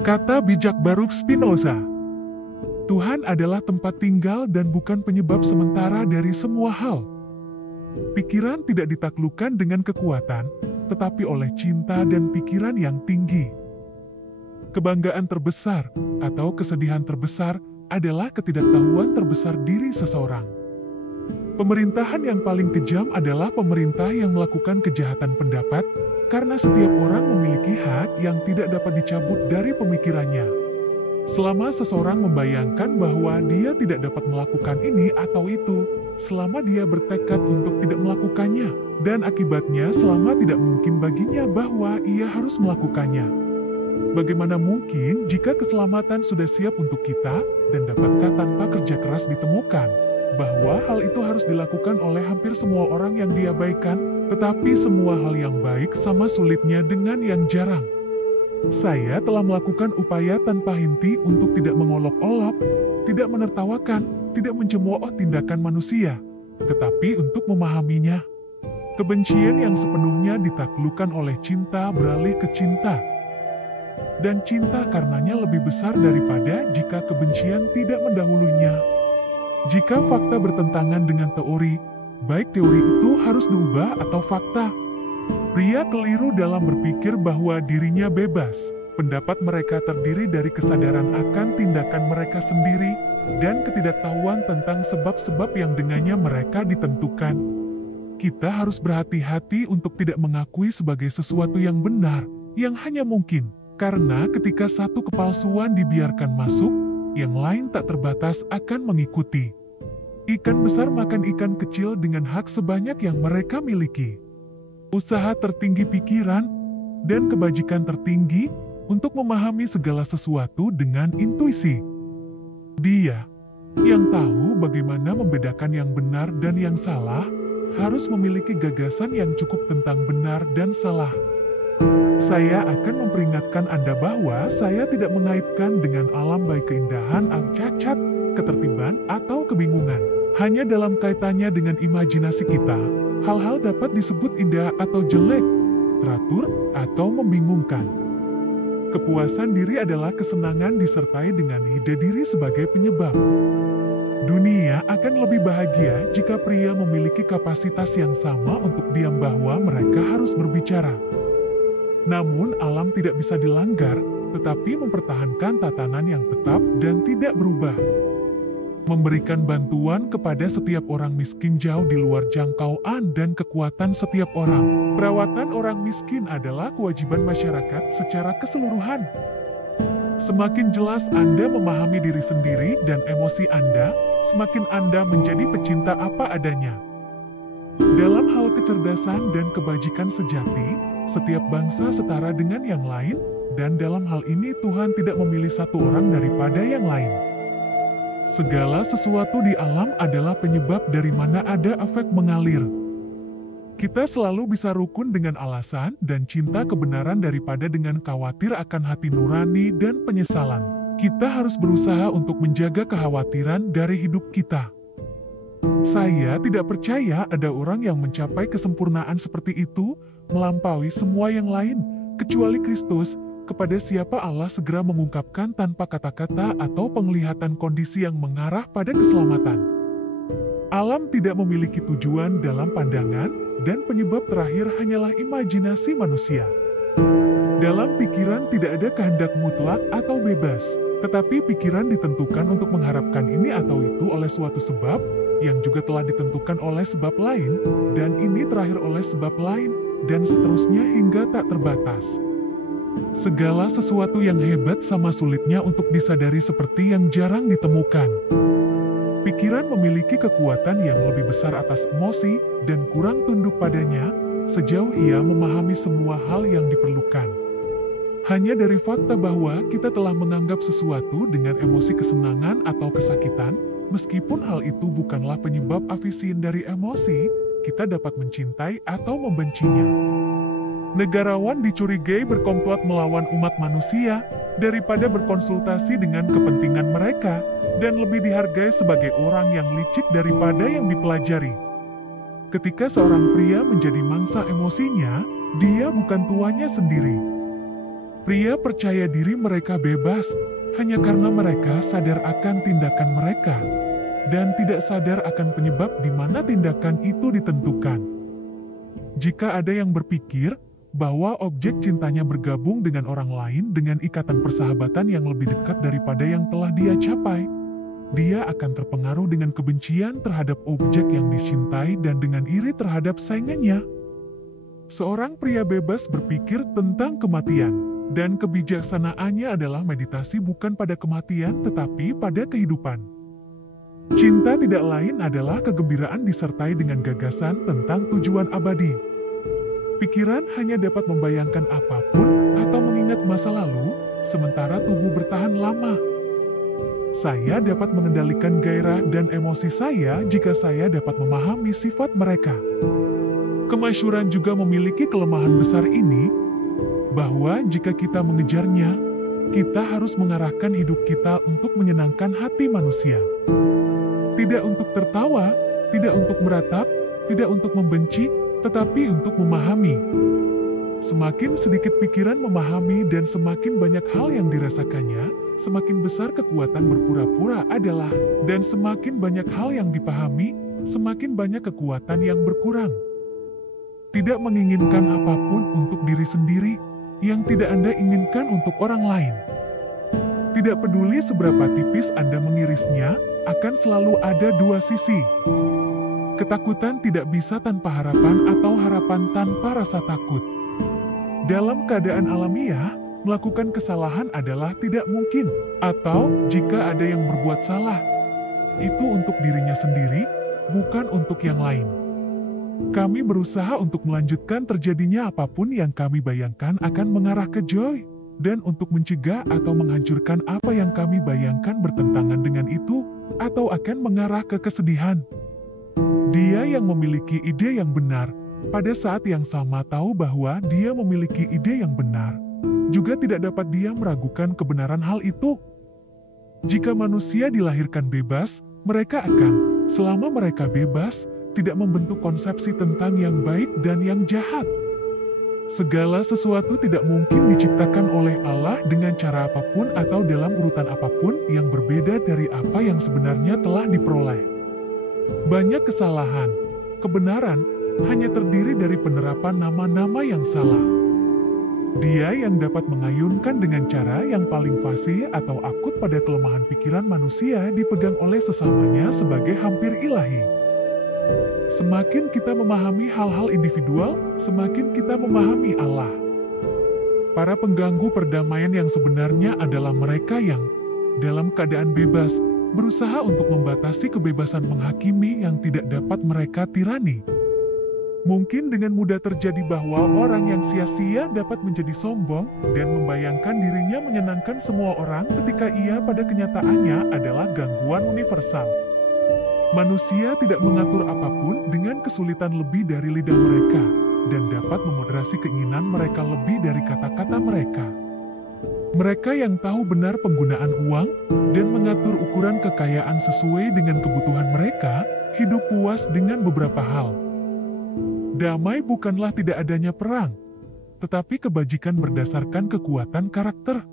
Kata bijak Baruch Spinoza, Tuhan adalah tempat tinggal dan bukan penyebab sementara dari semua hal. Pikiran tidak ditaklukkan dengan kekuatan, tetapi oleh cinta dan pikiran yang tinggi. Kebanggaan terbesar atau kesedihan terbesar adalah ketidaktahuan terbesar diri seseorang. Pemerintahan yang paling kejam adalah pemerintah yang melakukan kejahatan pendapat, karena setiap orang memiliki hak yang tidak dapat dicabut dari pemikirannya. Selama seseorang membayangkan bahwa dia tidak dapat melakukan ini atau itu, selama dia bertekad untuk tidak melakukannya, dan akibatnya selama tidak mungkin baginya bahwa ia harus melakukannya. Bagaimana mungkin jika keselamatan sudah siap untuk kita dan dapatkah tanpa kerja keras ditemukan bahwa hal itu harus dilakukan oleh hampir semua orang yang diabaikan, tetapi semua hal yang baik sama sulitnya dengan yang jarang. Saya telah melakukan upaya tanpa henti untuk tidak mengolok-olok, tidak menertawakan, tidak mencemooh tindakan manusia, tetapi untuk memahaminya. Kebencian yang sepenuhnya ditaklukkan oleh cinta beralih ke cinta. Dan cinta karenanya lebih besar daripada jika kebencian tidak mendahulunya. Jika fakta bertentangan dengan teori, baik teori itu harus diubah atau fakta. Pria keliru dalam berpikir bahwa dirinya bebas. Pendapat mereka terdiri dari kesadaran akan tindakan mereka sendiri dan ketidaktahuan tentang sebab-sebab yang dengannya mereka ditentukan. Kita harus berhati-hati untuk tidak mengakui sebagai sesuatu yang benar, yang hanya mungkin. Karena ketika satu kepalsuan dibiarkan masuk, yang lain tak terbatas akan mengikuti. Ikan besar makan ikan kecil dengan hak sebanyak yang mereka miliki. Usaha tertinggi pikiran dan kebajikan tertinggi untuk memahami segala sesuatu dengan intuisi. Dia yang tahu bagaimana membedakan yang benar dan yang salah, harus memiliki gagasan yang cukup tentang benar dan salah. Saya akan memperingatkan Anda bahwa saya tidak mengaitkan dengan alam baik keindahan atau cacat, ketertiban, atau kebingungan. Hanya dalam kaitannya dengan imajinasi kita, hal-hal dapat disebut indah atau jelek, teratur, atau membingungkan. Kepuasan diri adalah kesenangan disertai dengan ide diri sebagai penyebab. Dunia akan lebih bahagia jika pria memiliki kapasitas yang sama untuk diam bahwa mereka harus berbicara. Namun alam tidak bisa dilanggar, tetapi mempertahankan tatanan yang tetap dan tidak berubah. Memberikan bantuan kepada setiap orang miskin jauh di luar jangkauan dan kekuatan setiap orang. Perawatan orang miskin adalah kewajiban masyarakat secara keseluruhan. Semakin jelas Anda memahami diri sendiri dan emosi Anda, semakin Anda menjadi pecinta apa adanya. Dalam hal kecerdasan dan kebajikan sejati, setiap bangsa setara dengan yang lain, dan dalam hal ini Tuhan tidak memilih satu orang daripada yang lain. Segala sesuatu di alam adalah penyebab dari mana ada efek mengalir. Kita selalu bisa rukun dengan alasan dan cinta kebenaran daripada dengan khawatir akan hati nurani dan penyesalan. Kita harus berusaha untuk menjaga kekhawatiran dari hidup kita. Saya tidak percaya ada orang yang mencapai kesempurnaan seperti itu, melampaui semua yang lain, kecuali Kristus, kepada siapa Allah segera mengungkapkan tanpa kata-kata atau penglihatan kondisi yang mengarah pada keselamatan. Alam tidak memiliki tujuan dalam pandangan, dan penyebab terakhir hanyalah imajinasi manusia. Dalam pikiran tidak ada kehendak mutlak atau bebas, tetapi pikiran ditentukan untuk mengharapkan ini atau itu oleh suatu sebab, yang juga telah ditentukan oleh sebab lain, dan ini terakhir oleh sebab lain, dan seterusnya hingga tak terbatas. Segala sesuatu yang hebat sama sulitnya untuk disadari seperti yang jarang ditemukan. Pikiran memiliki kekuatan yang lebih besar atas emosi dan kurang tunduk padanya, sejauh ia memahami semua hal yang diperlukan. Hanya dari fakta bahwa kita telah menganggap sesuatu dengan emosi kesenangan atau kesakitan, meskipun hal itu bukanlah penyebab afisin dari emosi, kita dapat mencintai atau membencinya. Negarawan dicurigai berkomplot melawan umat manusia, daripada berkonsultasi dengan kepentingan mereka, dan lebih dihargai sebagai orang yang licik daripada yang dipelajari. Ketika seorang pria menjadi mangsa emosinya, dia bukan tuannya sendiri. Pria percaya diri mereka bebas hanya karena mereka sadar akan tindakan mereka dan tidak sadar akan penyebab di mana tindakan itu ditentukan. Jika ada yang berpikir bahwa objek cintanya bergabung dengan orang lain dengan ikatan persahabatan yang lebih dekat daripada yang telah dia capai, dia akan terpengaruh dengan kebencian terhadap objek yang dicintai dan dengan iri terhadap saingannya. Seorang pria bebas berpikir tentang kematian, dan kebijaksanaannya adalah meditasi bukan pada kematian tetapi pada kehidupan. Cinta tidak lain adalah kegembiraan disertai dengan gagasan tentang tujuan abadi. Pikiran hanya dapat membayangkan apapun atau mengingat masa lalu, sementara tubuh bertahan lama. Saya dapat mengendalikan gairah dan emosi saya jika saya dapat memahami sifat mereka. Kemasyhuran juga memiliki kelemahan besar ini, bahwa jika kita mengejarnya, kita harus mengarahkan hidup kita untuk menyenangkan hati manusia. Tidak untuk tertawa, tidak untuk meratap, tidak untuk membenci, tetapi untuk memahami. Semakin sedikit pikiran memahami dan semakin banyak hal yang dirasakannya, semakin besar kekuatan berpura-pura adalah, dan semakin banyak hal yang dipahami, semakin banyak kekuatan yang berkurang. Tidak menginginkan apapun untuk diri sendiri, yang tidak Anda inginkan untuk orang lain. Tidak peduli seberapa tipis Anda mengirisnya, akan selalu ada dua sisi. Ketakutan tidak bisa tanpa harapan atau harapan tanpa rasa takut. Dalam keadaan alamiah, melakukan kesalahan adalah tidak mungkin, atau jika ada yang berbuat salah, itu untuk dirinya sendiri, bukan untuk yang lain. Kami berusaha untuk melanjutkan terjadinya apapun yang kami bayangkan akan mengarah ke joy, dan untuk mencegah atau menghancurkan apa yang kami bayangkan bertentangan dengan itu, atau akan mengarah ke kesedihan. Dia yang memiliki ide yang benar, pada saat yang sama tahu bahwa dia memiliki ide yang benar, juga tidak dapat dia meragukan kebenaran hal itu. Jika manusia dilahirkan bebas, mereka akan, selama mereka bebas, tidak membentuk konsepsi tentang yang baik dan yang jahat. Segala sesuatu tidak mungkin diciptakan oleh Allah dengan cara apapun atau dalam urutan apapun yang berbeda dari apa yang sebenarnya telah diperoleh. Banyak kesalahan, kebenaran, hanya terdiri dari penerapan nama-nama yang salah. Dia yang dapat mengayunkan dengan cara yang paling fasih atau akut pada kelemahan pikiran manusia dipegang oleh sesamanya sebagai hampir ilahi. Semakin kita memahami hal-hal individual, semakin kita memahami Allah. Para pengganggu perdamaian yang sebenarnya adalah mereka yang, dalam keadaan bebas, berusaha untuk membatasi kebebasan menghakimi yang tidak dapat mereka tirani. Mungkin dengan mudah terjadi bahwa orang yang sia-sia dapat menjadi sombong dan membayangkan dirinya menyenangkan semua orang ketika ia pada kenyataannya adalah gangguan universal. Manusia tidak mengatur apapun dengan kesulitan lebih dari lidah mereka, dan dapat memoderasi keinginan mereka lebih dari kata-kata mereka. Mereka yang tahu benar penggunaan uang, dan mengatur ukuran kekayaan sesuai dengan kebutuhan mereka, hidup puas dengan beberapa hal. Damai bukanlah tidak adanya perang, tetapi kebajikan berdasarkan kekuatan karakter.